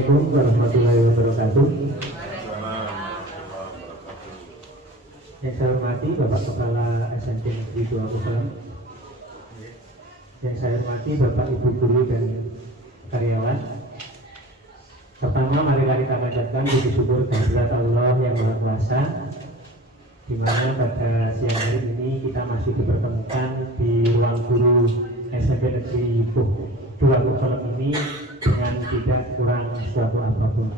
Assalamualaikum warahmatullahi wabarakatuh. Yang saya hormati Bapak Kepala SMP Negeri 2 Kusalam. Yang saya hormati Bapak Ibu Guru dan karyawan. Pertama, mari kita panjatkan puji syukur kehadirat Allah yang Maha Kuasa, di mana pada siang hari ini kita masih dipertemukan di ruang guru SMP Negeri 2 Kusalam ini dengan tidak kurang suatu apapun.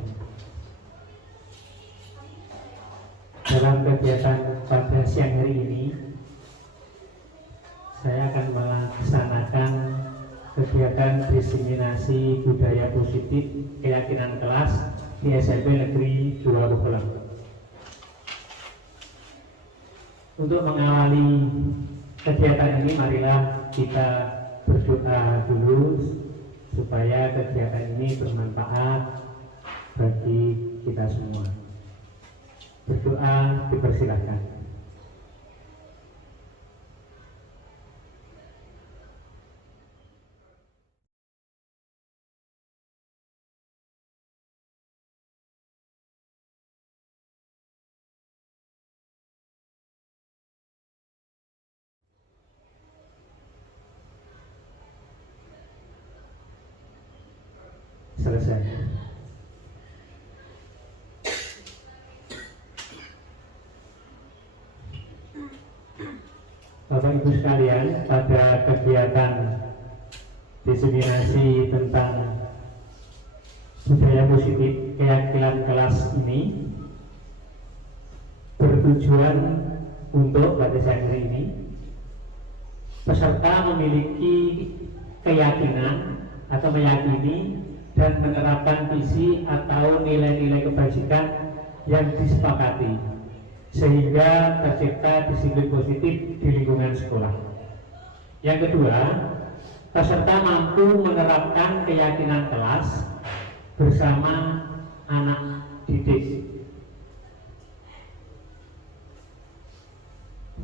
Dalam kegiatan pada siang hari ini, saya akan melaksanakan kegiatan diseminasi budaya positif keyakinan kelas di SMP Negeri 2 Kusalam. Untuk mengawali kegiatan ini, marilah kita berdoa dulu supaya kegiatan ini bermanfaat bagi kita semua. Berdoa dipersilahkan. Selesai. Bapak Ibu sekalian, pada kegiatan diseminasi tentang budaya positif keyakinan kelas ini bertujuan untuk pada siang hari ini peserta memiliki keyakinan atau meyakini dan menerapkan visi atau nilai-nilai kebajikan yang disepakati sehingga tercipta disiplin positif di lingkungan sekolah. Yang kedua, peserta mampu menerapkan keyakinan kelas bersama anak didik.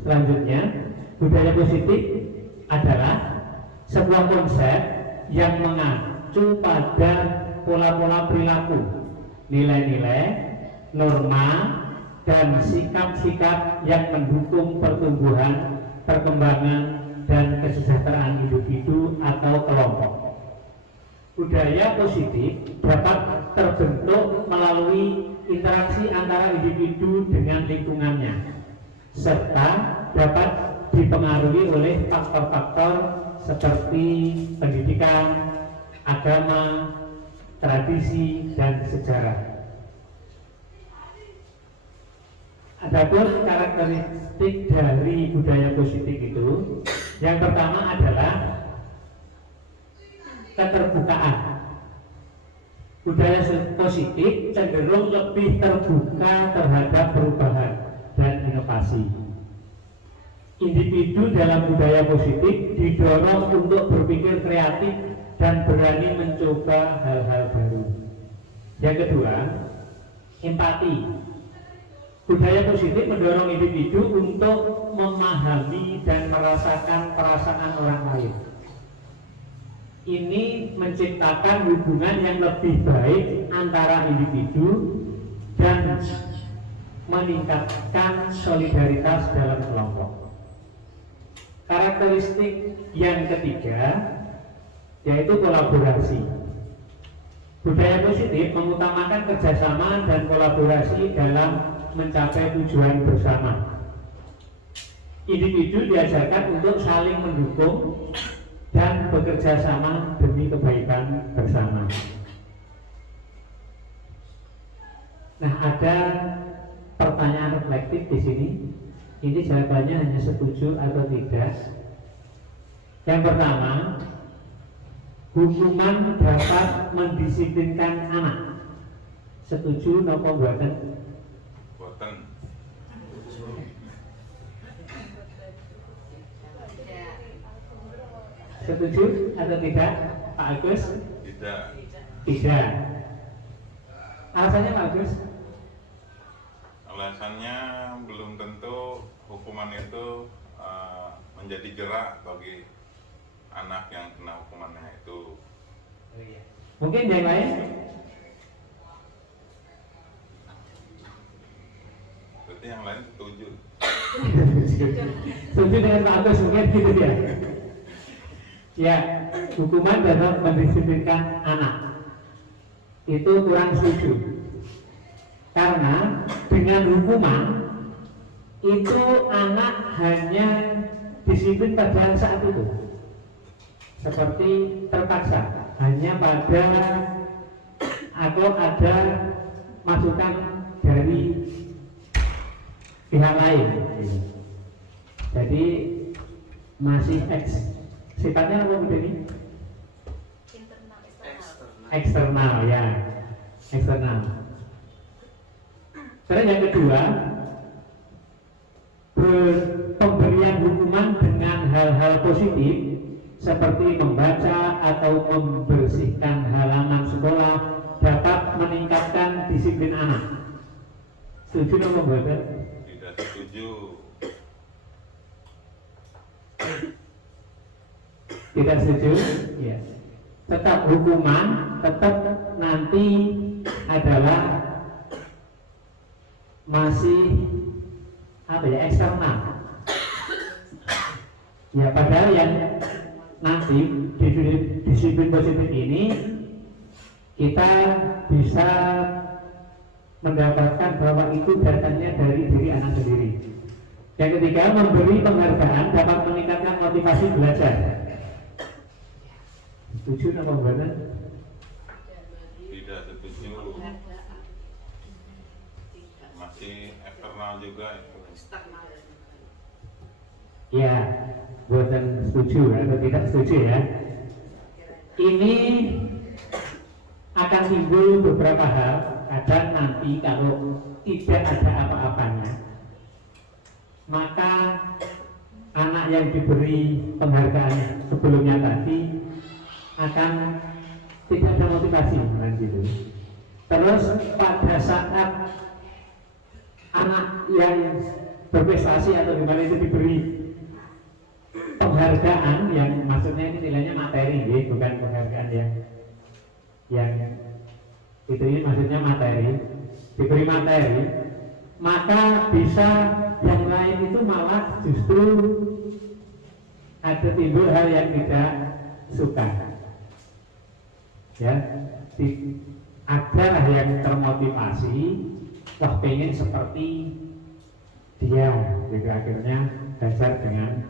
Selanjutnya, budaya positif adalah sebuah konsep yang mengacu pada pola-pola perilaku, nilai-nilai, norma, dan sikap-sikap yang mendukung pertumbuhan, perkembangan, dan kesejahteraan individu atau kelompok. Budaya positif dapat terbentuk melalui interaksi antara individu dengan lingkungannya, serta dapat dipengaruhi oleh faktor-faktor seperti pendidikan, agama, tradisi, dan sejarah. Adapun karakteristik dari budaya positif itu, yang pertama adalah keterbukaan. Budaya positif cenderung lebih terbuka terhadap perubahan dan inovasi. Individu dalam budaya positif didorong untuk berpikir kreatif dan berani mencoba hal-hal baru. Yang kedua, empati. Budaya positif mendorong individu untuk memahami dan merasakan perasaan orang lain. Ini menciptakan hubungan yang lebih baik antara individu dan meningkatkan solidaritas dalam kelompok. Karakteristik yang ketiga yaitu kolaborasi. Budaya positif mengutamakan kerjasama dan kolaborasi dalam mencapai tujuan bersama. Individu diajarkan untuk saling mendukung dan bekerja sama demi kebaikan bersama. Nah, ada pertanyaan reflektif di sini. Ini jawabannya hanya setuju atau tidak. Yang pertama, hukuman dapat mendisiplinkan anak. Setuju napa mboten? Setuju atau tidak, Pak Agus? Tidak. Tidak. Alasannya Pak Agus? Alasannya belum tentu hukuman itu menjadi jerak bagi anak yang kena hukumannya itu. Mungkin yang lain? yang lain setuju. Setuju dengan Pak Agus mungkin gitu ya. Ya, hukuman dalam mendisiplinkan anak itu kurang setuju. Karena dengan hukuman itu anak hanya disiplin pada saat itu, seperti terpaksa hanya pada atau ada masukan dari pihak lain. Jadi masih sifatnya apa ini? Eksternal ya, eksternal. Terus yang kedua, pemberian hukuman dengan hal-hal positif seperti membaca atau membersihkan halaman sekolah dapat meningkatkan disiplin anak. Setuju atau enggak? Tidak setuju. Tidak setuju? Ya. Tetap hukuman, tetap nanti adalah masih apa ya, eksternal. Ya, padahal yang nanti di disiplin positif ini kita bisa mendapatkan bahwa itu datangnya dari diri anak sendiri. Yang ketiga, memberi penghargaan dapat meningkatkan motivasi belajar. Setuju apa enggak? Tidak setuju. Masih eksternal juga itu. Ya, buatan setuju atau tidak setuju ya. Ini akan timbul beberapa hal. Kadang nanti kalau tidak ada apa-apanya, maka anak yang diberi penghargaan sebelumnya tadi akan tidak ada motivasi gitu. Terus pada saat anak yang berprestasi atau gimana itu diberi penghargaan yang maksudnya ini nilainya materi, ya, bukan penghargaan yang itu, ini maksudnya materi, diberi materi, maka bisa yang lain itu malah justru ada timbul hal yang tidak suka, ya, agar yang termotivasi, wah pengen seperti dia, gitu, akhirnya belajar dengan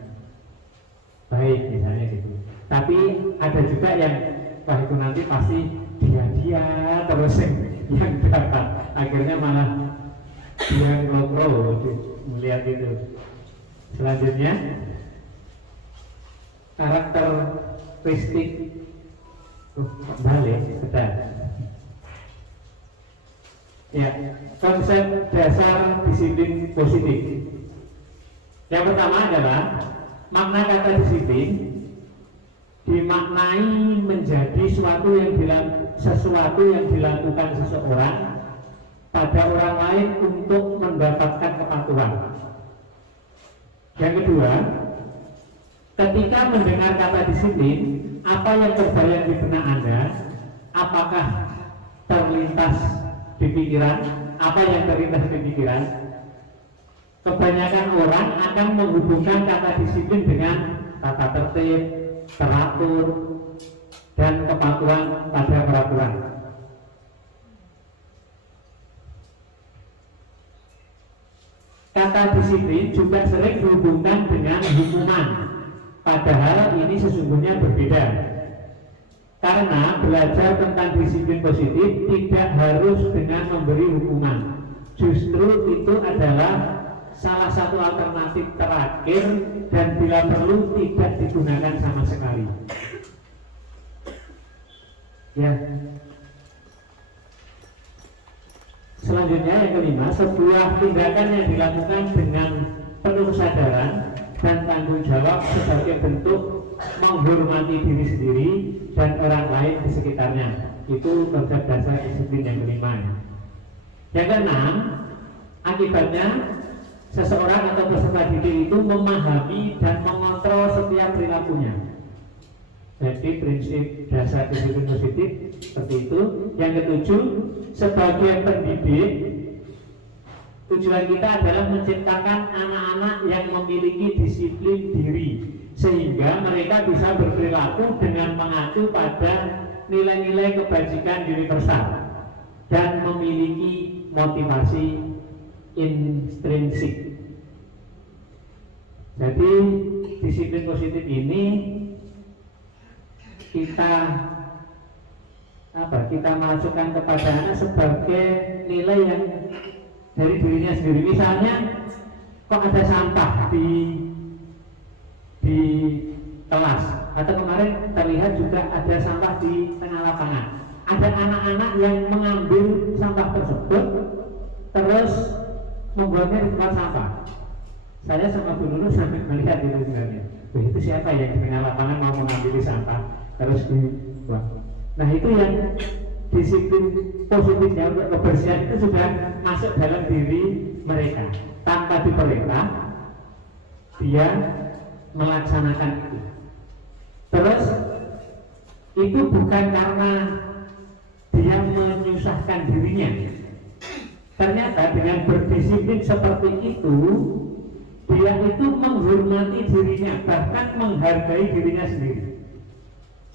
baik misalnya gitu. Tapi ada juga yang wah itu nanti pasti dia terus yang dapat, akhirnya malah dia ngelokro melihat itu. Selanjutnya, karakteristik balik betul. Ya, konsep dasar disiplin positif. Yang pertama adalah makna kata disiplin dimaknai menjadi sesuatu yang dilakukan seseorang pada orang lain untuk mendapatkan kepatuhan. Yang kedua, ketika mendengar kata disiplin, apa yang terbayang di benak Anda? Apakah terlintas di pikiran? Apa yang terlintas di pikiran? Kebanyakan orang akan menghubungkan kata disiplin dengan tata tertib, teratur, dan kepatuhan pada peraturan. Kata disiplin juga sering dihubungkan dengan hukuman, padahal ini sesungguhnya berbeda. Karena belajar tentang disiplin positif tidak harus dengan memberi hukuman. Justru itu adalah salah satu alternatif terakhir dan bila perlu tidak digunakan sama sekali. Ya. Selanjutnya yang kelima, sebuah tindakan yang dilakukan dengan penuh kesadaran dan tanggung jawab sebagai bentuk menghormati diri sendiri dan orang lain di sekitarnya. Itu konsep dasar disiplin yang kelima. Yang keenam, akibatnya seseorang atau peserta didik itu memahami dan mengontrol setiap perilakunya. Jadi prinsip dasar disiplin positif seperti itu. Yang ketujuh, sebagai pendidik Tujuan kita adalah menciptakan anak-anak yang memiliki disiplin diri, sehingga mereka bisa berperilaku dengan mengacu pada nilai-nilai kebajikan universal dan memiliki motivasi intrinsik. Jadi disiplin positif ini kita masukkan kepada anak sebagai nilai yang dari dirinya sendiri. Misalnya kok ada sampah di kelas, atau kemarin terlihat juga ada sampah di tengah lapangan. Ada anak-anak yang mengambil sampah tersebut terus membuangnya di tempat sampah. Saya sama Bu Nurul sampai melihat itu sebenarnya. Itu siapa yang di tengah lapangan mau mengambil sampah terus dibuang? Nah itu yang disiplin positifnya untuk kebersihan itu sudah masuk dalam diri mereka. Tanpa diperintah, dia melaksanakan itu. Terus itu bukan karena dia menyusahkan dirinya. Ternyata dengan berdisiplin seperti itu, dia itu menghormati dirinya, bahkan menghargai dirinya sendiri.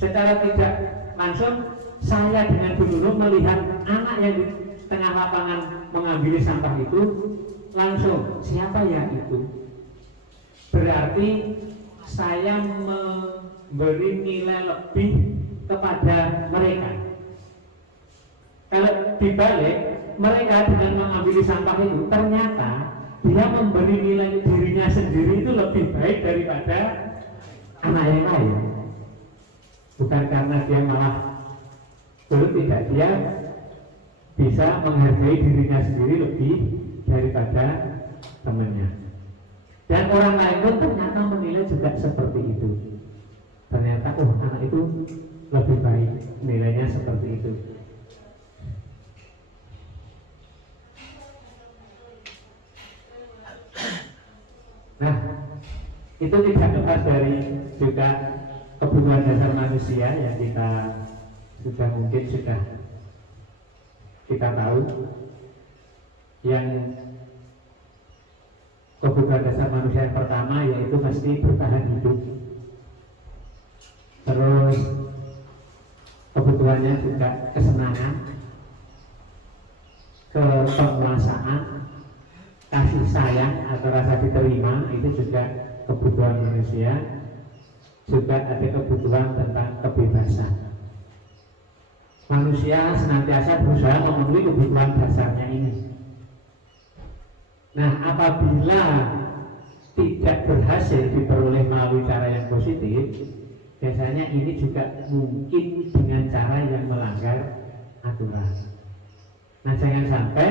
Secara tidak langsung, saya dengan Bu Nurul melihat anak yang di tengah lapangan mengambil sampah itu, langsung siapa ya itu? Berarti saya memberi nilai lebih kepada mereka. Kalau dibalik, mereka dengan mengambil sampah itu ternyata dia memberi nilai dirinya sendiri itu lebih baik daripada anak yang lain. Bukan karena dia malah tidak, dia bisa menghargai dirinya sendiri lebih daripada temannya. Dan orang lain pun ternyata menilai juga seperti itu. Ternyata anak itu lebih baik, nilainya seperti itu. Nah, itu tidak lepas dari juga kebutuhan dasar manusia yang kita mungkin sudah kita tahu, yang kebutuhan dasar manusia yang pertama yaitu mesti bertahan hidup. Terus kebutuhannya juga kesenangan, kepenguasaan, kasih sayang atau rasa diterima, itu juga kebutuhan manusia. Juga ada kebutuhan tentang kebebasan. Manusia senantiasa berusaha memenuhi kebutuhan dasarnya ini. Nah, apabila tidak berhasil diperoleh melalui cara yang positif, biasanya ini juga mungkin dengan cara yang melanggar aturan. Nah, jangan sampai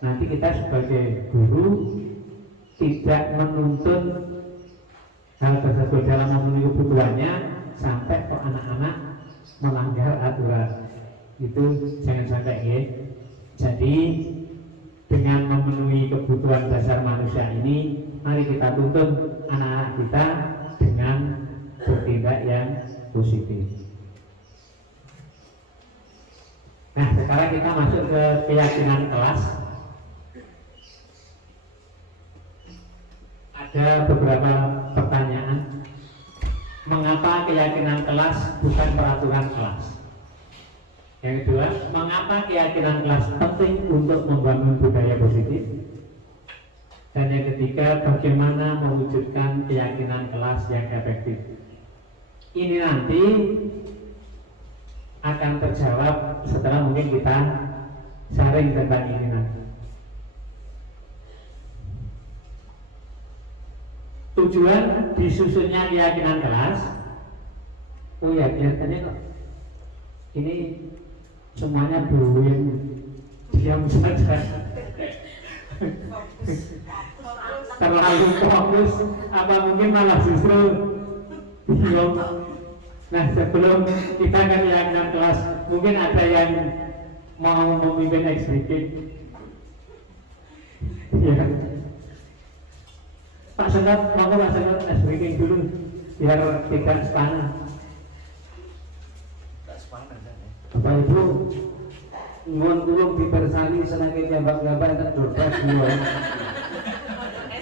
nanti kita sebagai guru tidak menuntut hal tersebut dalam memenuhi kebutuhannya, sampai kok anak-anak melanggar aturan. Itu jangan sampai ya. Jadi dengan memenuhi kebutuhan dasar manusia ini, mari kita tuntut anak-anak kita dengan bertindak yang positif. Nah, sekarang kita masuk ke keyakinan kelas. Ada beberapa pertanyaan. Mengapa keyakinan kelas bukan peraturan kelas? Yang kedua, mengapa keyakinan kelas penting untuk membangun budaya positif? Dan yang ketiga, bagaimana mewujudkan keyakinan kelas yang efektif? Ini nanti akan terjawab setelah mungkin kita sharing tentang ini nanti. Tujuan disusunnya keyakinan kelas. Oh ya, kelihatannya kok ini semuanya belum diam saja. Terlalu fokus, apa mungkin malah justru bingung. Nah, sebelum kita ke keyakinan kelas, mungkin ada yang mau memimpin sedikit. Ya. Pak Senat, mau Pak Senat breaking dulu biar tidak sepanjang. Bapak Ibu Nuwun kulung dipersani senenge jambak-jambak enten doorpress dulu.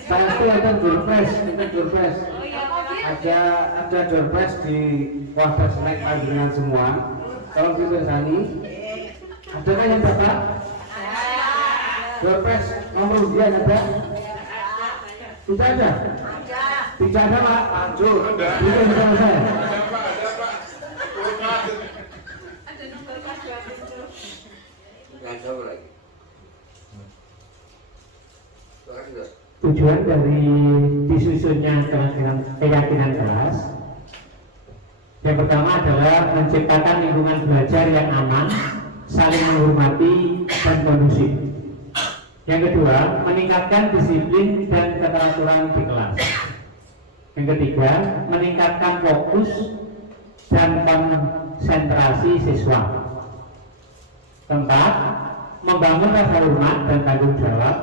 Pasti enten doorpress. Ada doorpress di wadah snack panjenengan semua. Tolong dipersani. Adakah yang Bapak? Doorpress nomor ujian ada? Tidak ada? Tidak ada Pak. Lanjut. Tidak selesai. Tujuan dari disusunnya keyakinan kelas yang pertama adalah menciptakan lingkungan belajar yang aman, saling menghormati dan kondusif. Yang kedua, meningkatkan disiplin dan keteraturan di kelas. Yang ketiga, meningkatkan fokus dan konsentrasi siswa. Keempat, membangun rasa hormat dan tanggung jawab.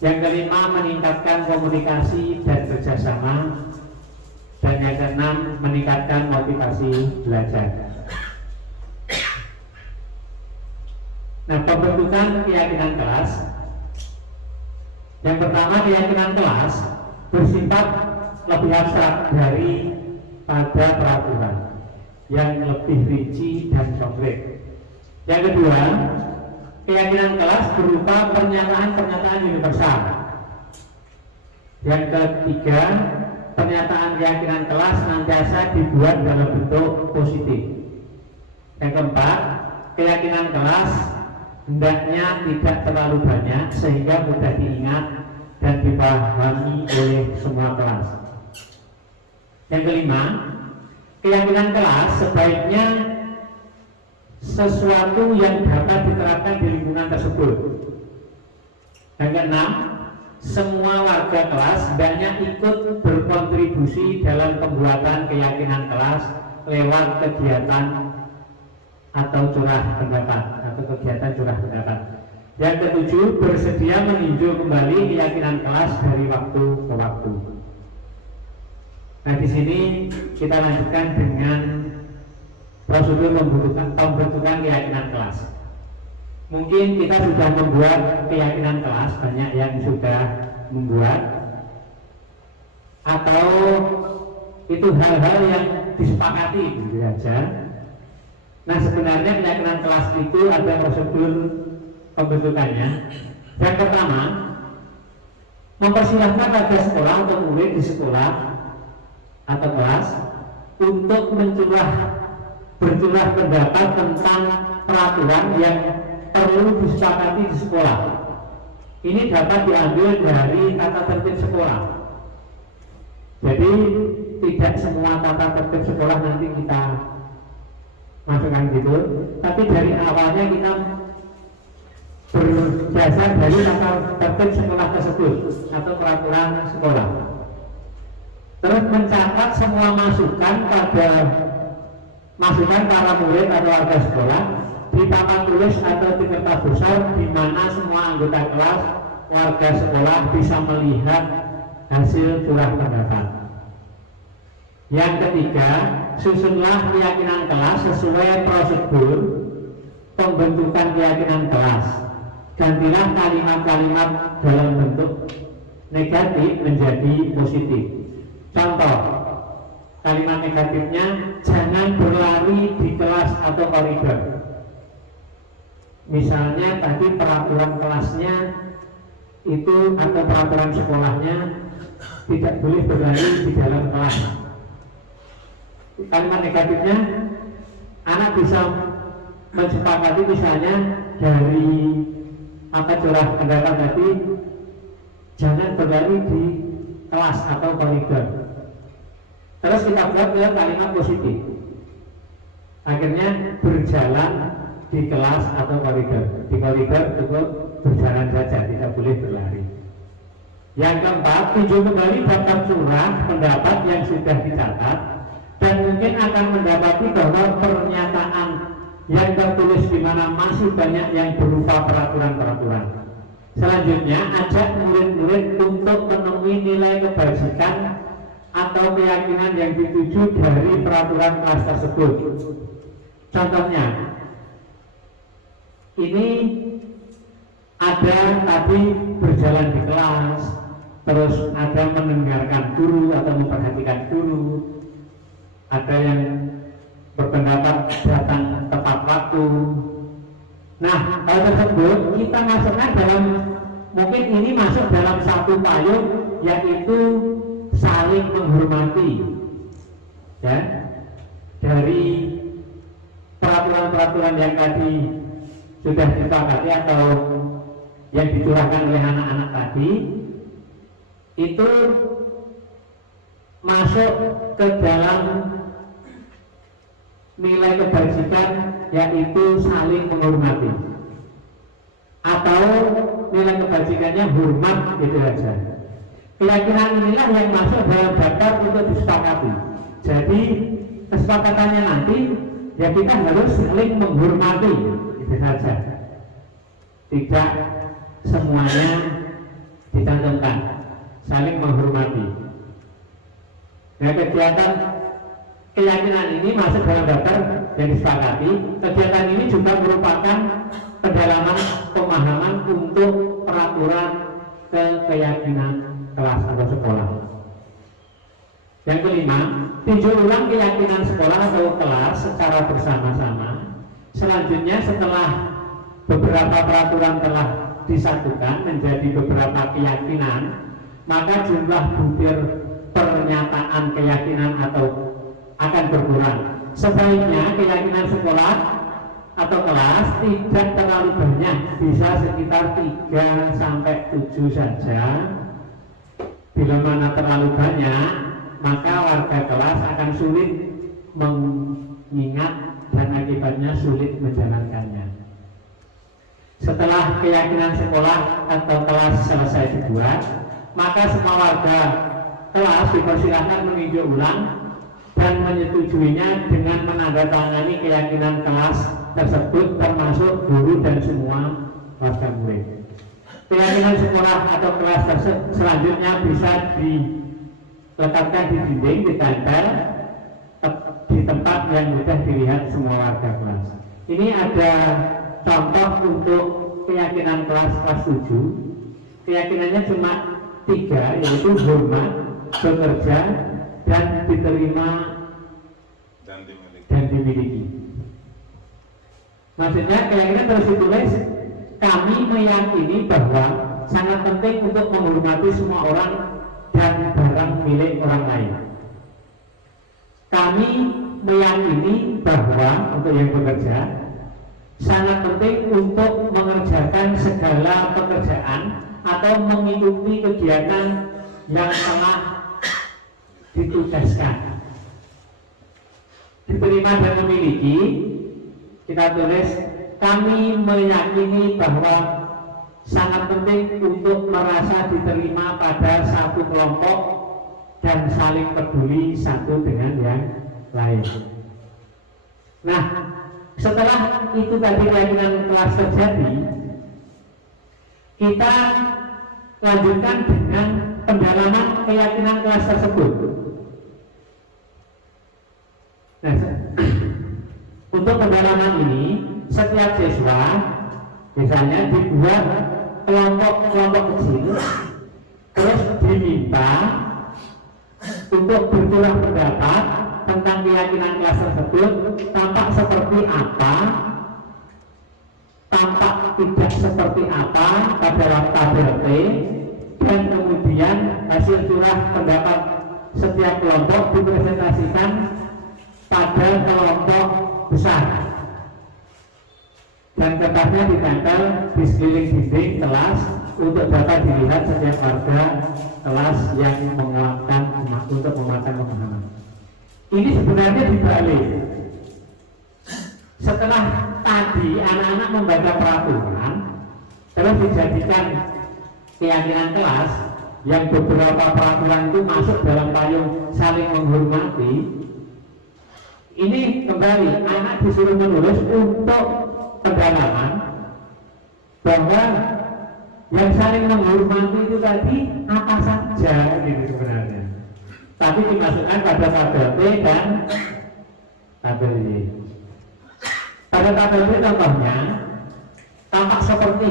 Yang kelima, meningkatkan komunikasi dan kerjasama. Dan yang keenam, meningkatkan motivasi belajar. Nah, pembentukan keyakinan kelas. Yang pertama, keyakinan kelas bersifat lebih abstrak daripada peraturan yang lebih rinci dan konkret. Yang kedua, keyakinan kelas berupa pernyataan-pernyataan universal. Yang ketiga, pernyataan keyakinan kelas senantiasa dibuat dalam bentuk positif. Yang keempat, keyakinan kelas hendaknya tidak terlalu banyak sehingga mudah diingat dan dipahami oleh semua kelas. Yang kelima, keyakinan kelas sebaiknya sesuatu yang dapat diterapkan di lingkungan tersebut. Yang keenam, semua warga kelas hendaknya ikut berkontribusi dalam pembuatan keyakinan kelas lewat kegiatan atau curah pendapat atau kegiatan curah pendapat. Yang ketujuh, bersedia meninjau kembali keyakinan kelas dari waktu ke waktu. Nah, di sini kita lanjutkan dengan prosedur pembentukan keyakinan kelas. Mungkin kita sudah membuat keyakinan kelas, banyak yang sudah membuat, atau itu hal-hal yang disepakati gitu saja. Nah, sebenarnya keyakinan kelas itu ada prosedur pembentukannya. Yang pertama, mempersilahkan warga sekolah atau murid di sekolah atau kelas untuk bercurah pendapat tentang peraturan yang perlu disepakati di sekolah. Ini dapat diambil dari tata tertib sekolah. Jadi tidak semua tata tertib sekolah nanti kita masukkan gitu, tapi dari awalnya kita berdasar dari tata tertib sekolah tersebut atau peraturan sekolah. Terus mencatat semua masukan para murid atau warga sekolah di papan tulis atau di kertas besar di mana semua anggota kelas warga sekolah bisa melihat hasil curah pendapat. Yang ketiga, susunlah keyakinan kelas sesuai prosedur pembentukan keyakinan kelas. Gantilah kalimat-kalimat dalam bentuk negatif menjadi positif. Contoh, kalimat negatifnya, jangan berlari di kelas atau koridor. Misalnya tadi peraturan kelasnya itu atau peraturan sekolahnya tidak boleh berlari di dalam kelas. Kalimat negatifnya, anak bisa mensepakati misalnya dari curah pendapat tadi, jangan berlari di kelas atau koridor. Terus kita buat ke kalimat positif. Akhirnya berjalan di kelas atau koridor. Di koridor cukup berjalan saja, tidak boleh berlari. Yang keempat, tunjuk kembali daftar curah pendapat yang sudah dicatat dan mungkin akan mendapati bahwa pernyataan yang tertulis di mana masih banyak yang berupa peraturan-peraturan. Selanjutnya, ajak murid-murid untuk menemui nilai kebajikan atau keyakinan yang dituju dari peraturan kelas tersebut. Contohnya, ini ada tadi berjalan di kelas, terus ada mendengarkan guru atau memperhatikan guru, ada yang berpendapat datang tepat waktu. Nah, hal tersebut kita masukkan dalam, mungkin ini masuk dalam satu payung, yaitu saling menghormati. Ya, dari peraturan-peraturan yang tadi sudah disepakati atau yang dicurahkan oleh anak-anak tadi, itu masuk ke dalam nilai kebajikan, yaitu saling menghormati, atau nilai kebajikannya hormat, gitu saja. Keyakinan inilah yang masuk dalam daftar untuk disepakati. Jadi kesepakatannya nanti ya kita harus saling menghormati, gitu saja. Tidak semuanya dicantumkan, saling menghormati. Nah, kegiatan keyakinan ini masuk dalam daftar yang disepakati. Kegiatan ini juga merupakan pendalaman pemahaman untuk peraturan keyakinan kelas atau sekolah. Yang kelima, tinjau ulang keyakinan sekolah atau kelas secara bersama-sama. Selanjutnya, setelah beberapa peraturan telah disatukan menjadi beberapa keyakinan, maka jumlah butir pernyataan keyakinan atau akan berkurang. Sebaiknya keyakinan sekolah atau kelas tidak terlalu banyak, bisa sekitar 3 sampai 7 saja. Bila mana terlalu banyak, maka warga kelas akan sulit mengingat dan akibatnya sulit menjalankannya. Setelah keyakinan sekolah atau kelas selesai dibuat, maka semua warga kelas dipersilakan meninjau ulang dan menyetujuinya dengan menandatangani keyakinan kelas tersebut, termasuk guru dan semua warga murid. Keyakinan sekolah atau kelas selanjutnya bisa diletakkan di dinding, ditempel di tempat yang mudah dilihat semua warga kelas. Ini ada contoh untuk keyakinan kelas 7. Keyakinannya cuma 3, yaitu hormat, bekerja, dan diterima dan dimiliki. Maksudnya keyakinan terus ditulis, kami meyakini bahwa sangat penting untuk menghormati semua orang dan barang milik orang lain. Kami meyakini bahwa untuk yang bekerja sangat penting untuk mengerjakan segala pekerjaan atau mengikuti kegiatan yang telah ditugaskan. Diterima dan memiliki, kita tulis, kami meyakini bahwa sangat penting untuk merasa diterima pada satu kelompok dan saling peduli satu dengan yang lain. Nah, setelah itu tadi keyakinan kelas terjadi, kita lanjutkan dengan pendalaman keyakinan kelas tersebut. Nah, untuk pendalaman ini, setiap siswa misalnya dibuat kelompok-kelompok kecil, terus diminta untuk bercurah pendapat tentang keyakinan kelas tersebut, tampak seperti apa, tampak tidak seperti apa pada tabel T, dan kemudian hasil curah pendapat setiap kelompok dipresentasikan pada kelompok besar dan kertasnya ditempel di sekeliling dinding kelas untuk dapat dilihat setiap warga kelas yang menguatkan untuk menguatkan pemahaman. Ini sebenarnya dibalik. Setelah tadi anak-anak membaca peraturan, terus dijadikan keyakinan kelas yang beberapa peraturan itu masuk dalam payung saling menghormati. Ini kembali anak disuruh menulis untuk pendalaman bahwa yang saling menghormati itu tadi apa saja gitu sebenarnya. Tapi dimasukkan pada tabel P dan tabel Y. Pada tabel P contohnya tampak seperti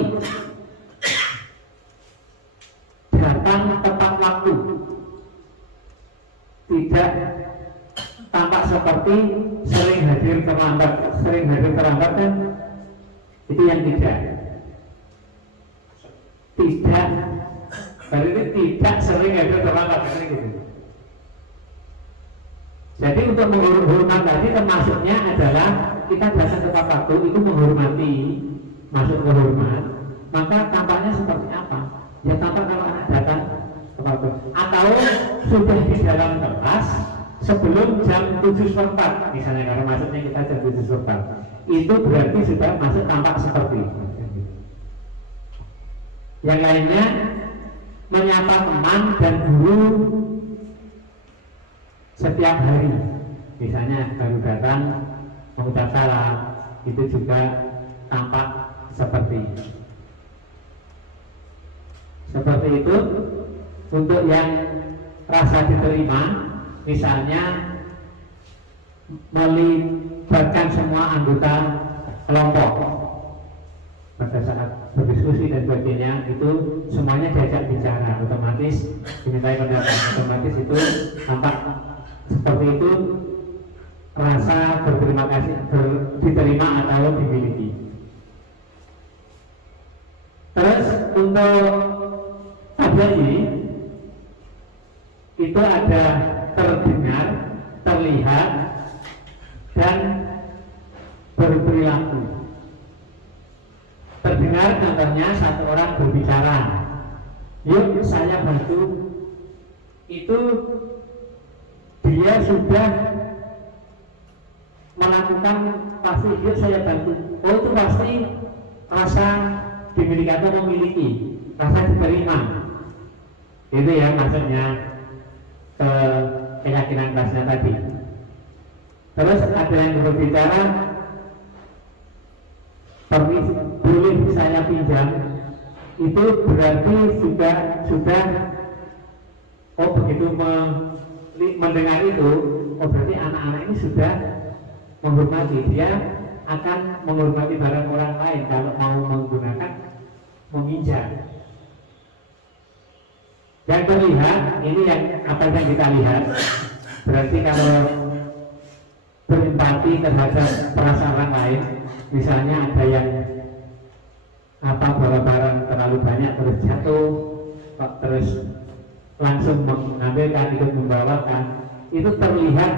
datang tepat waktu, tidak tampak seperti sering hadir terlambat. Sering hadir terlambat kan itu yang tidak berarti tidak sering hadir terlambat kan gitu. Jadi untuk menghormat tadi termasuknya adalah kita datang tepat waktu itu menghormati, masuk ke hormat, maka tampaknya seperti apa? Ya tampak kalau anak datang tepat waktu atau sudah di dalam kelas sebelum jam 7:04 misalnya, kalau masuknya kita jam 7:04 itu berarti sudah masuk tampak seperti itu. Yang lainnya menyapa teman dan guru setiap hari, misalnya baru datang mengucap salam, itu juga tampak seperti itu. Untuk yang rasa diterima, misalnya melibatkan semua anggota kelompok pada saat berdiskusi dan sebagainya, itu semuanya diajak bicara, otomatis dimintai pendapat, otomatis itu tampak seperti itu, rasa berterima kasih diterima atau dimiliki. Terus untuk KBI itu ada terdengar, terlihat, dan berperilaku. Terdengar contohnya satu orang berbicara, yuk saya bantu, itu dia sudah melakukan pasti yuk saya bantu. Oh itu pasti rasa dimiliki atau memiliki, rasa diterima. Itu ya maksudnya keyakinan kelasnya tadi. Terus ada yang berbicara, permisi boleh saya pinjam, itu berarti sudah oh begitu mendengar itu, oh berarti anak-anak ini sudah menghormati, dia akan menghormati barang orang lain kalau mau menggunakan meminjam. Yang terlihat ini yang apa yang kita lihat, berarti kalau berempati terhadap perasaan orang lain, misalnya ada yang bawa barang terlalu banyak terus jatuh, terus langsung mengambilkan, ikut membawakan, itu terlihat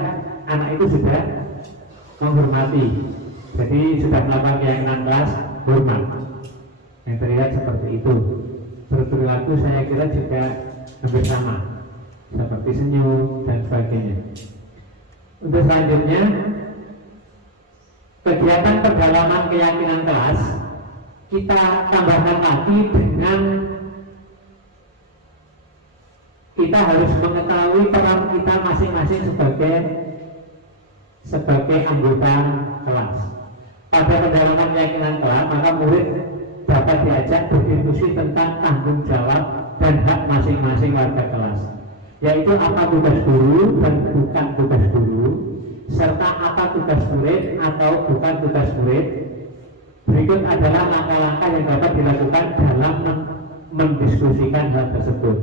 anak itu sudah menghormati, jadi sudah melakukan keyakinan kelas hormat. Yang terlihat seperti itu. Berperilaku saya kira juga hampir sama, seperti senyum dan sebagainya. Untuk selanjutnya, kegiatan pendalaman keyakinan kelas kita tambahkan lagi dengan kita harus mengetahui peran kita masing-masing sebagai anggota kelas. Pada pendalaman keyakinan kelas, maka murid dapat diajak berdiskusi tentang tanggung jawab dan hak masing-masing warga kelas, yaitu apa tugas guru dan bukan tugas guru, serta apa tugas murid atau bukan tugas murid. Berikut adalah langkah-langkah yang dapat dilakukan dalam mendiskusikan hal tersebut.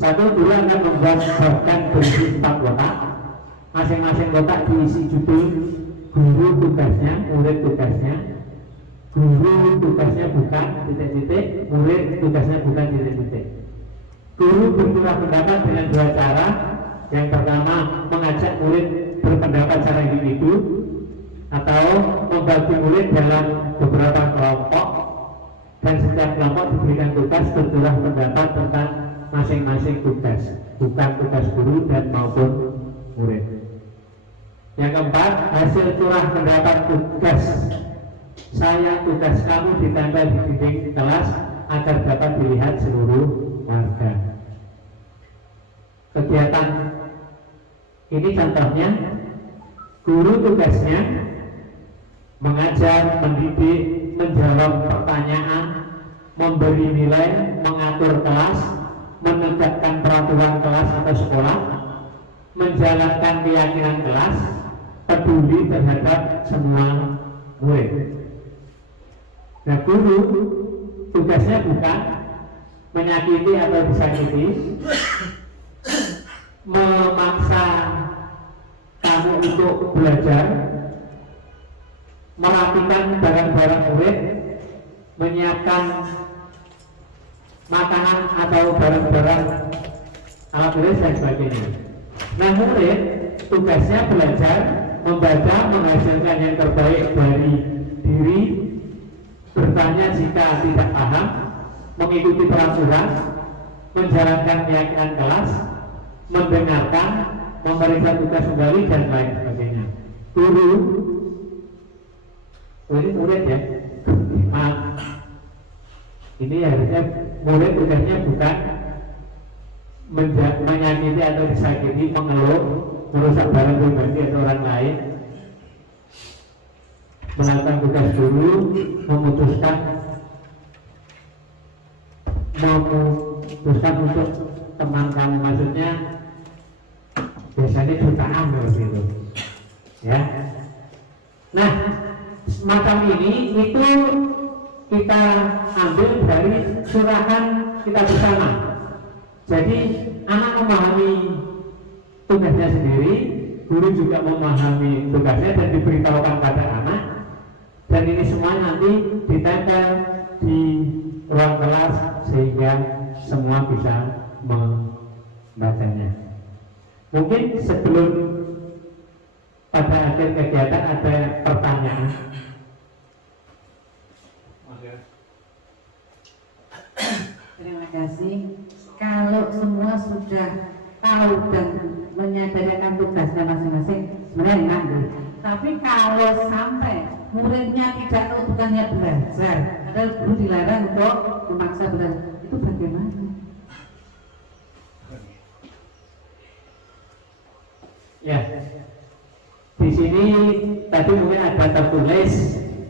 1. Guru akan membuat bagan berisi 4 kotak. Masing-masing kotak diisi judul guru tugasnya, murid tugasnya. Guru tugasnya bukan titik-titik, murid tugasnya bukan titik-titik. Guru bertukar pendapat dengan 2 cara. Yang pertama, mengajak murid berpendapat secara individu atau membagi murid dalam beberapa kelompok, dan setiap kelompok diberikan tugas berturah pendapat tentang masing-masing tugas, bukan tugas guru dan maupun murid. Yang keempat, hasil turah pendapat tugas saya, tugas kamu ditempel di dinding kelas agar dapat dilihat seluruh warga. Kegiatan ini contohnya, guru tugasnya mengajar, mendidik, menjawab pertanyaan, memberi nilai, mengatur kelas, menegakkan peraturan kelas atau sekolah, menjalankan keyakinan kelas, peduli terhadap semua murid. Nah, guru tugasnya bukan menyakiti atau disakiti, memaksa kamu untuk belajar, merapikan barang-barang murid, menyiapkan makanan atau barang-barang alat tulis dan sebagainya. Nah, murid tugasnya belajar, membaca, menghasilkan yang terbaik dari diri, bertanya jika tidak paham, mengikuti peraturan, menjalankan keyakinan kelas, mendengarkan, memeriksa tugas kembali dan lain sebagainya. Guru, ini murid ya, maaf, ini harusnya murid tugasnya bukan menyakiti atau disakiti, mengeluh, merusak barang pribadi atau orang lain, melakukan tugas guru, memutuskan untuk teman kamu, maksudnya biasanya jutaan begitu, ya. Nah, semacam ini itu kita ambil dari surahan kita bersama. Jadi anak memahami tugasnya sendiri, guru juga memahami tugasnya dan diberitahukan pada anak, dan ini semua nanti ditempel di ruang kelas sehingga semua bisa membacanya. Mungkin sebelum pada akhir kegiatan ada pertanyaan. Terima kasih. Kalau semua sudah tahu dan menyadari akan tugasnya masing-masing, sebenarnya enak deh. Tapi kalau sampai muridnya tidak tahu bukannya belajar, padahal guru dilarang untuk memaksa belajar, itu bagaimana? Ya, di sini tadi mungkin ada tertulis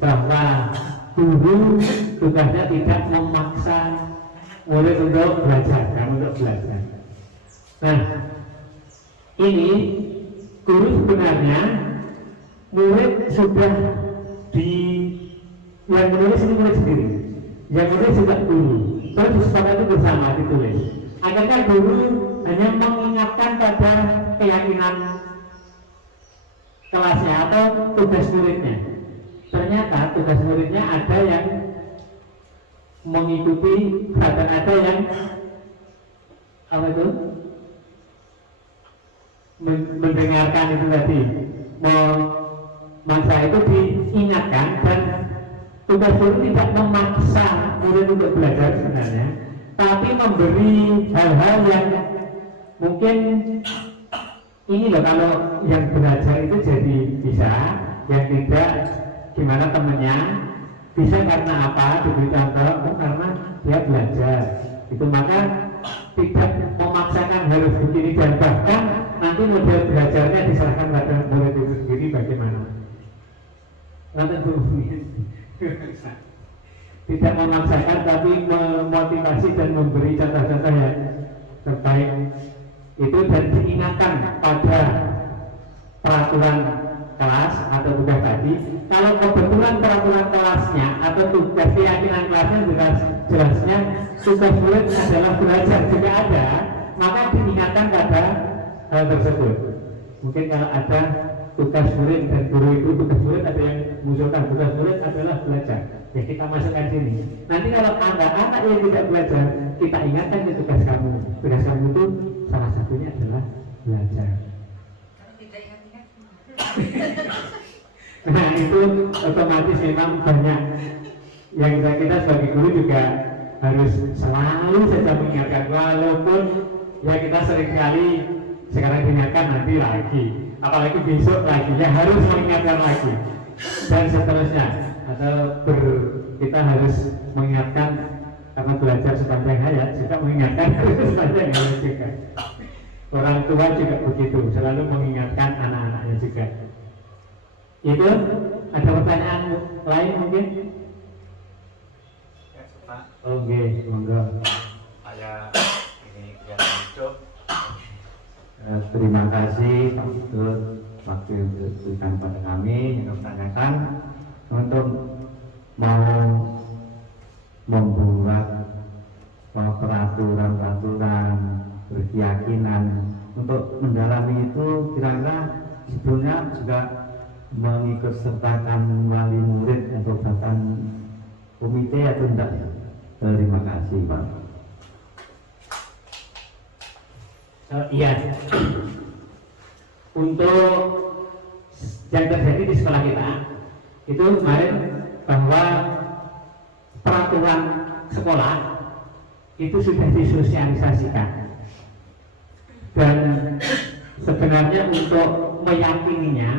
bahwa guru tugasnya tidak memaksa murid untuk belajar, untuk belajar. Nah, ini guru sebenarnya murid sudah yang menulis ini murid sendiri, yang menulis juga guru, terus disepakati bersama ditulis. Akhirnya guru hanya mengingatkan pada keyakinan kelasnya atau tugas muridnya. Ternyata tugas muridnya ada yang mengikuti dan ada yang apa itu mendengarkan itu tadi. Masa itu diingatkan, dan tugas guru tidak memaksa murid untuk belajar sebenarnya, tapi memberi hal-hal yang mungkin ini loh, kalau yang belajar itu jadi bisa, yang tidak gimana temennya bisa karena apa, diberi contoh, karena dia belajar itu, maka tidak memaksakan harus begini, dan bahkan nanti model belajarnya diserahkan pada murid itu sendiri bagaimana. Tidak memaksakan tapi memotivasi dan memberi contoh-contoh yang terbaik itu, dan diingatkan pada peraturan kelas atau tugas tadi. Kalau kebetulan peraturan kelasnya atau tugas keyakinan kelasnya jelasnya tugas murid adalah belajar juga ada, maka diingatkan pada hal tersebut. Mungkin kalau ada tugas murid dan guru itu, tugas murid ada yang mengusulkan tugas murid adalah belajar, ya kita masukkan sini. Nanti kalau ada anak yang tidak belajar, kita ingatkan ke tugas kamu. Tugas kamu itu salah satunya adalah belajar. Nah, itu otomatis memang banyak yang kita sebagai guru juga harus selalu saja mengingatkan, walaupun ya kita seringkali sekarang diingatkan, nanti lagi, apalagi besok lagi, ya harus mengingatkan lagi dan seterusnya. Atau kita harus mengingatkan karena belajar sepanjang hayat, juga mengingatkan sepanjang hayat juga. Orang tua juga begitu, selalu mengingatkan anak-anaknya juga. Itu ada pertanyaan lain mungkin? Ya, Pak. Oke, monggo. Saya ini yang hidup. Terima kasih Pak Utut waktu yang diberikan pada kami yang bertanyakan. Untuk mau membuat peraturan-peraturan, berkeyakinan. Untuk mendalami itu kira-kira sebetulnya juga mengikut sertakan wali murid untuk datang komite atau tidak? Terima kasih Pak. Iya, untuk yang terjadi di sekolah kita itu kemarin bahwa peraturan sekolah itu sudah disosialisasikan, dan sebenarnya untuk meyakininya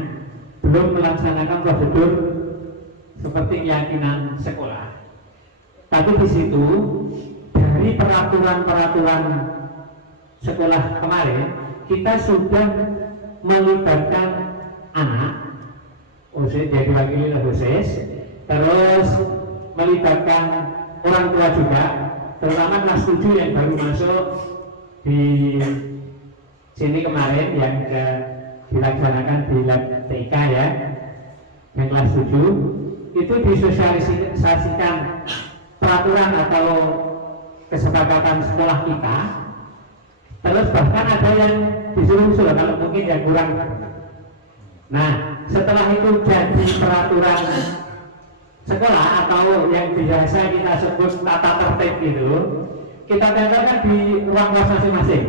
belum melaksanakan prosedur seperti keyakinan sekolah. Tapi di situ dari peraturan-peraturan sekolah kemarin kita sudah melibatkan anak OSIS, jadi wakili OSIS, terus melibatkan orang tua juga, terutama kelas 7 yang baru masuk di sini kemarin yang dilaksanakan di lab TK ya, yang kelas 7 itu disosialisasikan peraturan atau kesepakatan sekolah kita. Terus bahkan ada yang disuruh kalau mungkin yang kurang. Nah, setelah itu jadi peraturan sekolah atau yang biasa kita sebut tata tertib itu, kita tempelkan di ruang kelas masing-masing.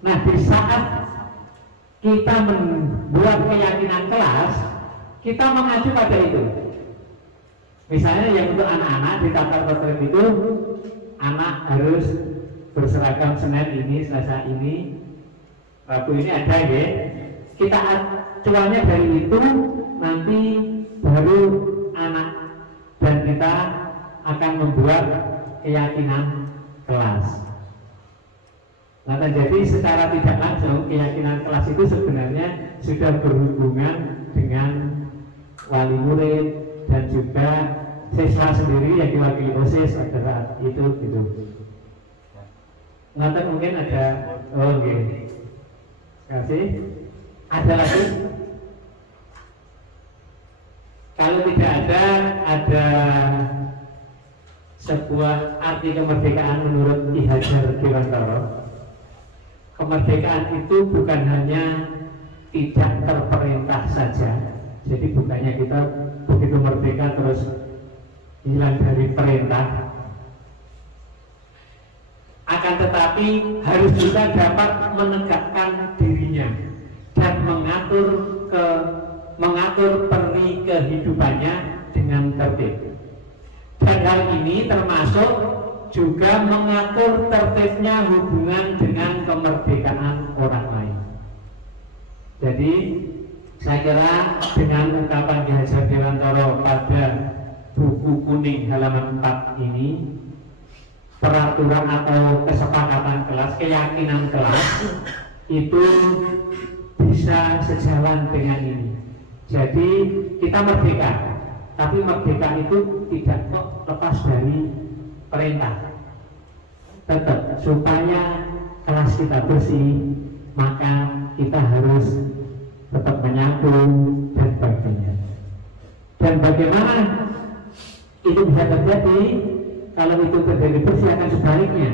Nah, di saat kita membuat keyakinan kelas, kita mengacu pada itu. Misalnya yang untuk anak-anak di tata tertib itu, anak harus berseragam Senin ini, Selasa ini, Rabu ini ada ya. Kita acuannya dari itu, nanti baru anak dan kita akan membuat keyakinan kelas. Nah, jadi secara tidak langsung keyakinan kelas itu sebenarnya sudah berhubungan dengan wali murid dan juga siswa sendiri yang diwakili OSIS adalah itu gitu. Nanti mungkin ada, oh oke. Kasih. Ada lagi? Kalau tidak ada sebuah arti kemerdekaan menurut Ki Hajar Dewantara. Kemerdekaan itu bukan hanya tidak terperintah saja. Jadi bukannya kita begitu merdeka terus hilang dari perintah. Akan tetapi harus juga dapat menegakkan dirinya dan mengatur peri kehidupannya dengan tertib. Dan hal ini termasuk juga mengatur tertibnya hubungan dengan kemerdekaan orang lain. Jadi saya kira dengan ungkapan Ki Hajar Dewantara pada buku kuning halaman 4 ini, peraturan atau kesepakatan kelas, keyakinan kelas itu bisa sejalan dengan ini. Jadi kita merdeka, tapi merdeka itu tidak kok lepas dari perintah. Tetap supaya kelas kita bersih, maka kita harus tetap menyambung dan sebagainya. Dan bagaimana itu bisa terjadi? Kalau itu terjadi bersih akan sebaliknya.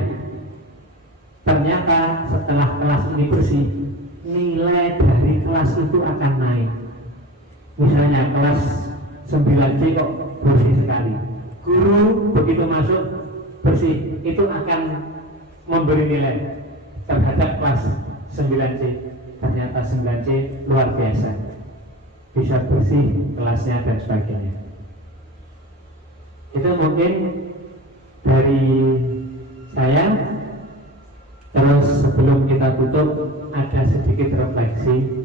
Ternyata setelah kelas ini bersih, nilai dari kelas itu akan naik. Misalnya kelas 9C kok bersih sekali, guru begitu masuk bersih, itu akan memberi nilai terhadap kelas 9C. Ternyata 9C luar biasa, bisa bersih kelasnya dan sebagainya. Itu mungkin dari saya. Terus sebelum kita tutup ada sedikit refleksi.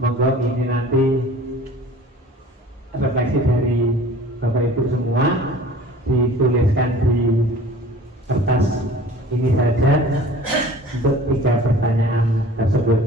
Monggo ini nanti refleksi dari Bapak Ibu semua dituliskan di kertas ini saja untuk 3 pertanyaan tersebut.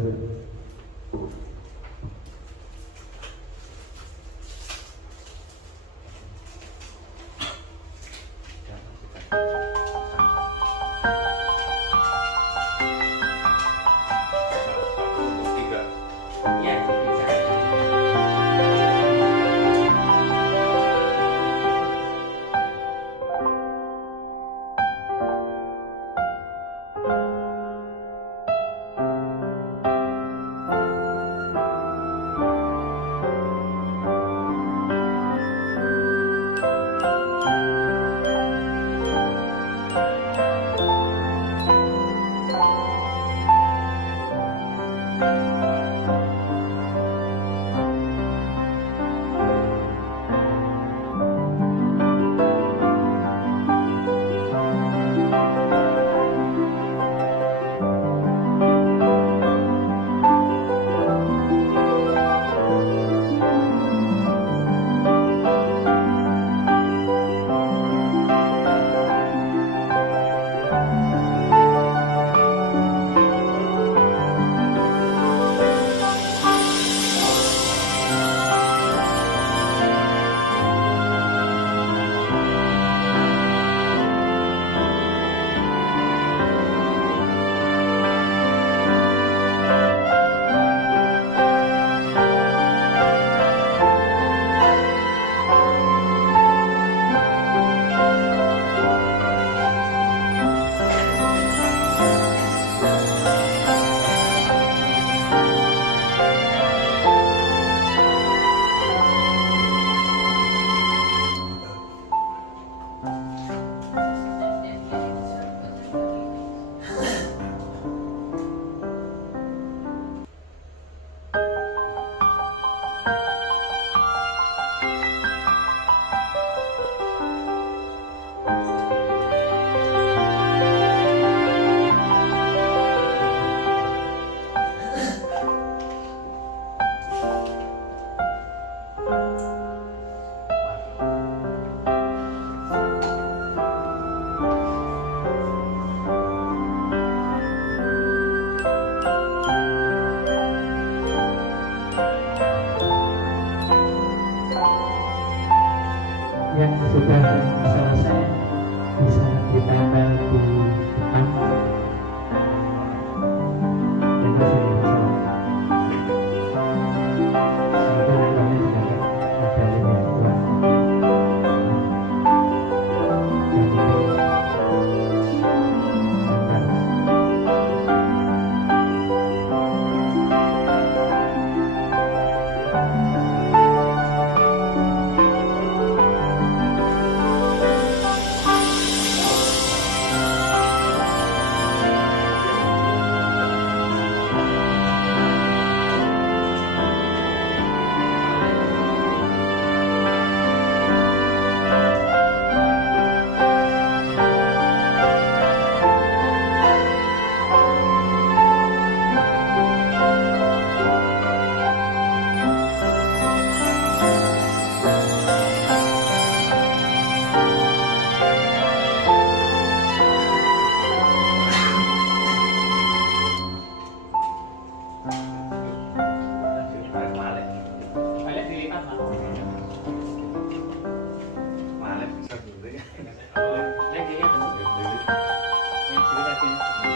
Pinter-pinter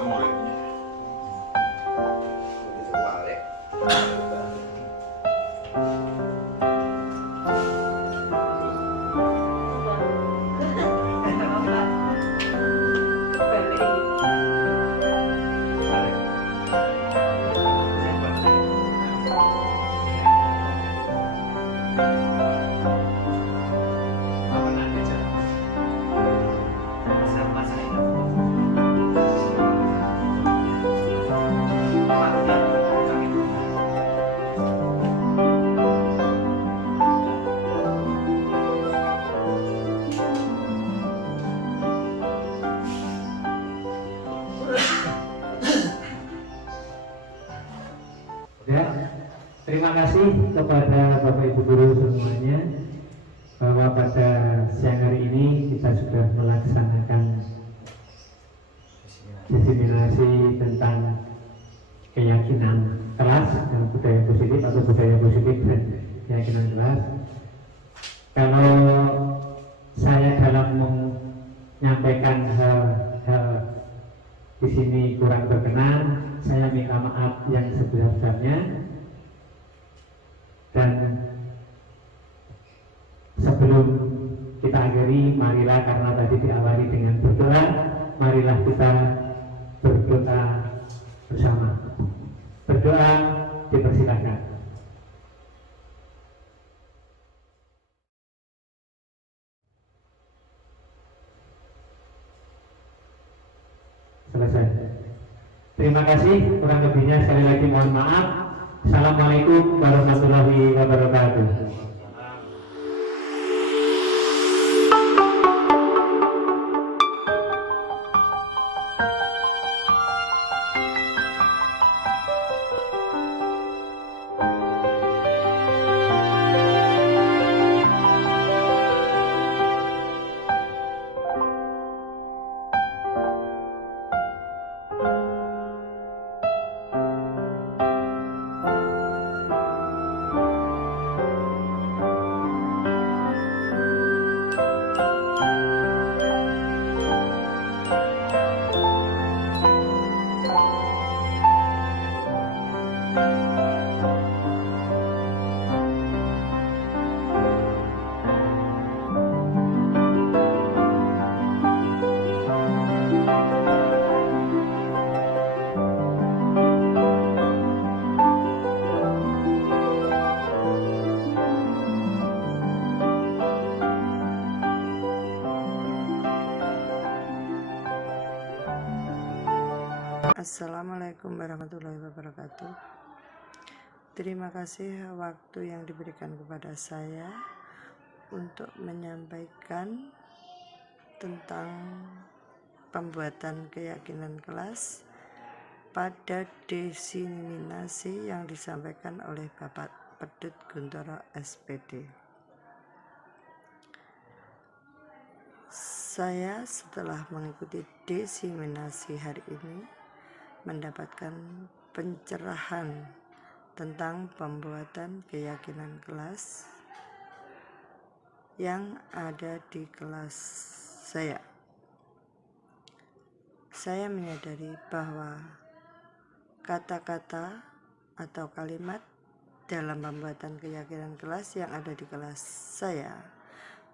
muridnya. Ya, terima kasih kepada Bapak Ibu Guru semuanya bahwa pada siang hari ini kita sudah melaksanakan diseminasi tentang keyakinan kelas dan budaya positif atau budaya positif dan keyakinan kelas. Kalau saya dalam menyampaikan hal-hal di sini kurang berkenan, saya minta maaf yang sebesar-besarnya. Dan sebelum kita akhiri, marilah karena tadi diawali dengan berdoa, marilah kita berdoa bersama. Berdoa dipersilakan. Selesai. Terima kasih, kurang lebihnya sekali lagi mohon maaf. Assalamualaikum warahmatullahi wabarakatuh. Assalamualaikum warahmatullahi wabarakatuh. Terima kasih waktu yang diberikan kepada saya untuk menyampaikan tentang pembuatan keyakinan kelas pada diseminasi yang disampaikan oleh Bapak Pedut Guntoro SPD. Saya setelah mengikuti diseminasi hari ini mendapatkan pencerahan tentang pembuatan keyakinan kelas yang ada di kelas saya. Saya menyadari bahwa kata-kata atau kalimat dalam pembuatan keyakinan kelas yang ada di kelas saya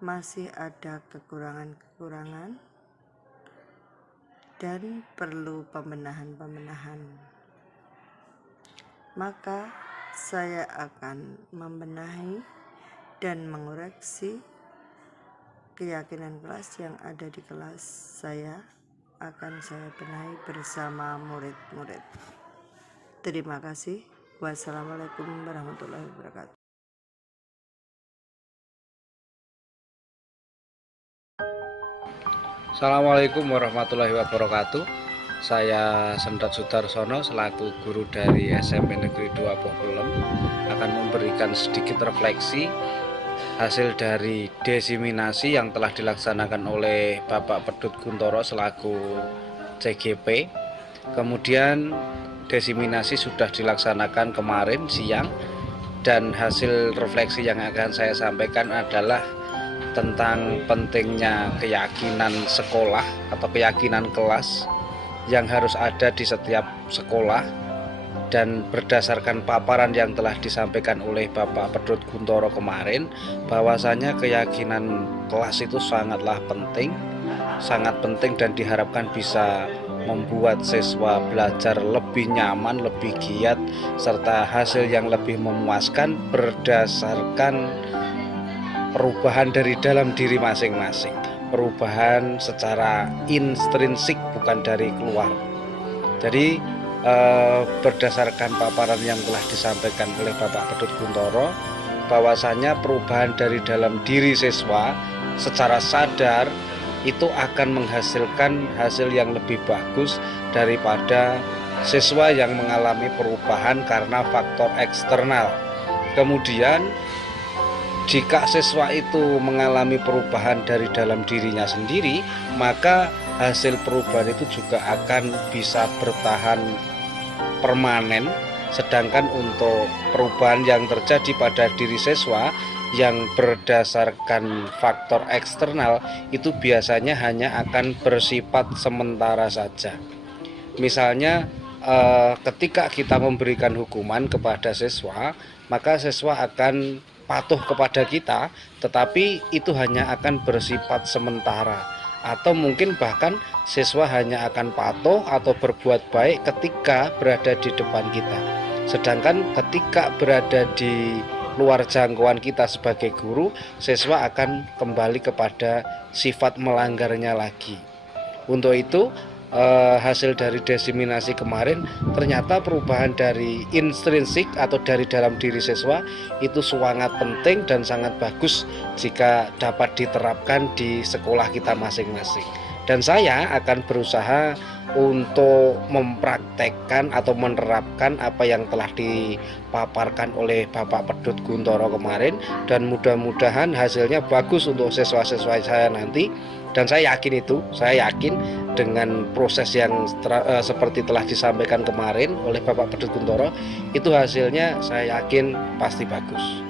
masih ada kekurangan-kekurangan dan perlu pembenahan-pembenahan. Maka saya akan membenahi dan mengoreksi keyakinan kelas yang ada di kelas saya, akan saya benahi bersama murid-murid. Terima kasih. Wassalamualaikum warahmatullahi wabarakatuh. Assalamualaikum warahmatullahi wabarakatuh. Saya Sendrat Sudarsono selaku guru dari SMP Negeri 2 Poholem akan memberikan sedikit refleksi hasil dari diseminasi yang telah dilaksanakan oleh Bapak Pedut Guntoro selaku CGP. Kemudian diseminasi sudah dilaksanakan kemarin siang, dan hasil refleksi yang akan saya sampaikan adalah tentang pentingnya keyakinan sekolah atau keyakinan kelas yang harus ada di setiap sekolah. Dan berdasarkan paparan yang telah disampaikan oleh Bapak Pedut Guntoro kemarin, bahwasanya keyakinan kelas itu sangat penting dan diharapkan bisa membuat siswa belajar lebih nyaman, lebih giat, serta hasil yang lebih memuaskan berdasarkan perubahan dari dalam diri masing-masing, perubahan secara intrinsik, bukan dari keluar. Jadi berdasarkan paparan yang telah disampaikan oleh Bapak Pedut Guntoro, bahwasanya perubahan dari dalam diri siswa secara sadar itu akan menghasilkan hasil yang lebih bagus daripada siswa yang mengalami perubahan karena faktor eksternal. Kemudian jika siswa itu mengalami perubahan dari dalam dirinya sendiri, maka hasil perubahan itu juga akan bisa bertahan permanen. Sedangkan untuk perubahan yang terjadi pada diri siswa yang berdasarkan faktor eksternal itu biasanya hanya akan bersifat sementara saja. Misalnya ketika kita memberikan hukuman kepada siswa, maka siswa akan patuh kepada kita, tetapi itu hanya akan bersifat sementara, atau mungkin bahkan siswa hanya akan patuh atau berbuat baik ketika berada di depan kita. Sedangkan ketika berada di luar jangkauan kita sebagai guru, siswa akan kembali kepada sifat melanggarnya lagi. Untuk itu hasil dari diseminasi kemarin, ternyata perubahan dari intrinsik atau dari dalam diri siswa itu sangat penting dan sangat bagus jika dapat diterapkan di sekolah kita masing-masing. Dan saya akan berusaha untuk mempraktekkan atau menerapkan apa yang telah dipaparkan oleh Bapak Pedut Guntoro kemarin, dan mudah-mudahan hasilnya bagus untuk siswa-siswa saya nanti. Dan saya yakin dengan proses yang seperti telah disampaikan kemarin oleh Bapak Pedut Guntoro, itu hasilnya saya yakin pasti bagus.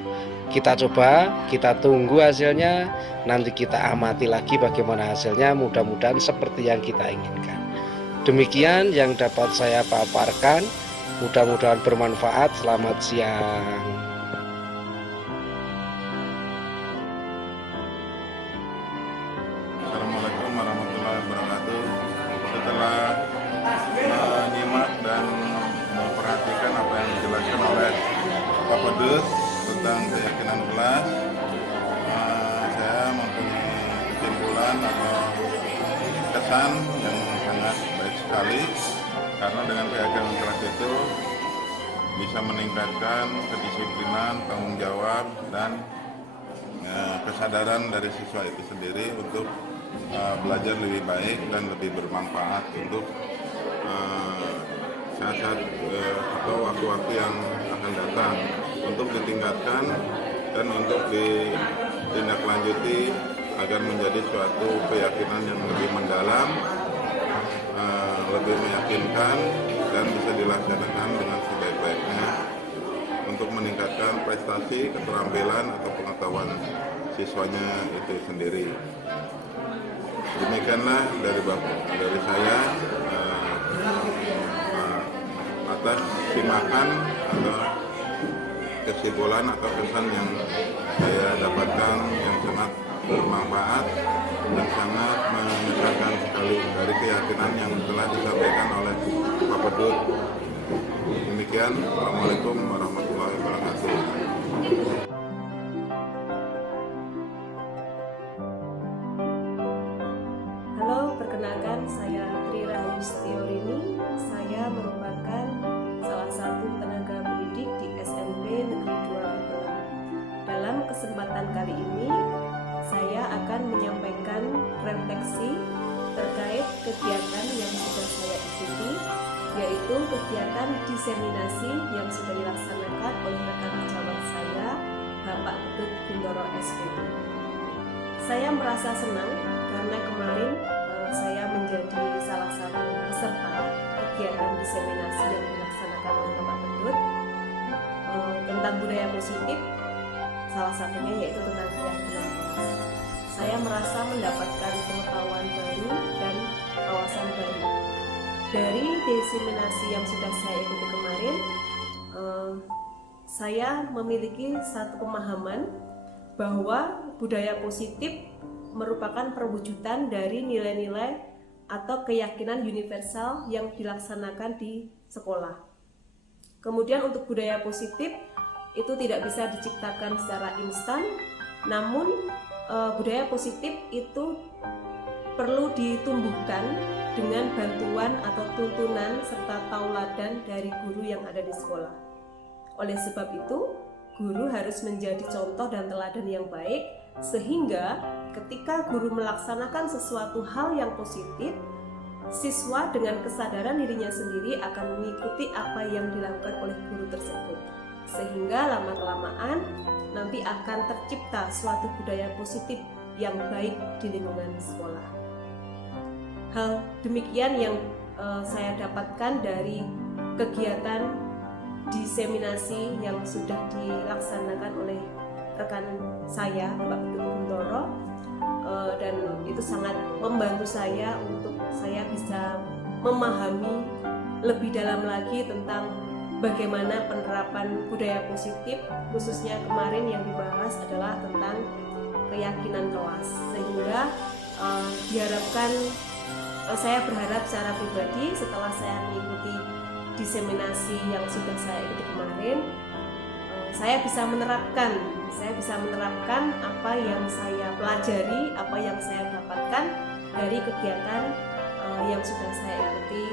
Kita coba, kita tunggu hasilnya, nanti kita amati lagi bagaimana hasilnya, mudah-mudahan seperti yang kita inginkan. Demikian yang dapat saya paparkan, mudah-mudahan bermanfaat. Selamat siang. Assalamualaikum warahmatullahi wabarakatuh. Setelah menyimak dan memperhatikan apa yang dijelaskan oleh Pak Pedut tentang keyakinan kelas, saya mempunyai kesimpulan atau kesan yang sangat baik sekali, karena dengan keyakinan kelas itu bisa meningkatkan kedisiplinan, tanggung jawab, dan kesadaran dari siswa itu sendiri untuk belajar lebih baik dan lebih bermanfaat untuk saat-saat atau waktu-waktu yang akan datang, untuk ditingkatkan dan untuk ditindaklanjuti agar menjadi suatu keyakinan yang lebih mendalam, lebih meyakinkan, dan bisa dilaksanakan dengan sebaik-baiknya untuk meningkatkan prestasi, keterampilan atau pengetahuan siswanya itu sendiri. Demikianlah dari saya atas simakan atau kesimpulan atau kesan yang saya dapatkan yang sangat bermanfaat dan sangat menyesalkan sekali dari keyakinan yang telah disampaikan oleh Pak Pedut. Demikian, Assalamualaikum warahmatullahi wabarakatuh. Halo, perkenalkan saya Tri Rahayu Setiorini. Saya merupakan salah satu tenaga pendidik di SMP Negeri 2 Bapelan. Dalam kesempatan kali ini, saya akan menyampaikan refleksi terkait kegiatan yang sudah saya ikuti, yaitu kegiatan diseminasi yang sudah dilaksanakan oleh rekan sejawat saya, Bapak Pedut Guntoro SPD. Saya merasa senang karena kemarin saya menjadi salah satu peserta kegiatan diseminasi yang dilaksanakan dilaksanakan oleh Bapak Pedut tentang budaya positif, salah satunya yaitu tentang keyakinan. Saya merasa mendapatkan pengetahuan baru dan wawasan baru dari diseminasi yang sudah saya ikuti kemarin. Saya memiliki satu pemahaman bahwa budaya positif merupakan perwujudan dari nilai-nilai atau keyakinan universal yang dilaksanakan di sekolah. Kemudian untuk budaya positif itu tidak bisa diciptakan secara instan, namun budaya positif itu perlu ditumbuhkan dengan bantuan atau tuntunan serta tauladan dari guru yang ada di sekolah. Oleh sebab itu, guru harus menjadi contoh dan teladan yang baik, sehingga ketika guru melaksanakan sesuatu hal yang positif, siswa dengan kesadaran dirinya sendiri akan mengikuti apa yang dilakukan oleh guru tersebut, sehingga lama-kelamaan nanti akan tercipta suatu budaya positif yang baik di lingkungan sekolah. Hal demikian yang saya dapatkan dari kegiatan diseminasi yang sudah dilaksanakan oleh rekan saya, Bapak Pedut Kuntoro, dan itu sangat membantu saya untuk saya bisa memahami lebih dalam lagi tentang bagaimana penerapan budaya positif, khususnya kemarin yang dibahas adalah tentang keyakinan kelas, sehingga diharapkan saya berharap secara pribadi setelah saya mengikuti diseminasi yang sudah saya ikuti kemarin, saya bisa menerapkan apa yang saya pelajari, apa yang saya dapatkan dari kegiatan yang sudah saya ikuti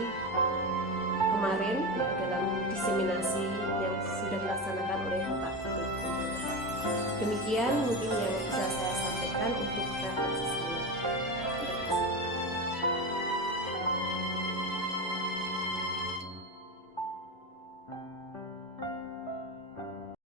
kemarin dalam diseminasi yang sudah dilaksanakan oleh Bapak Pedut. Demikian mungkin yang bisa saya sampaikan untuk refleksi saya.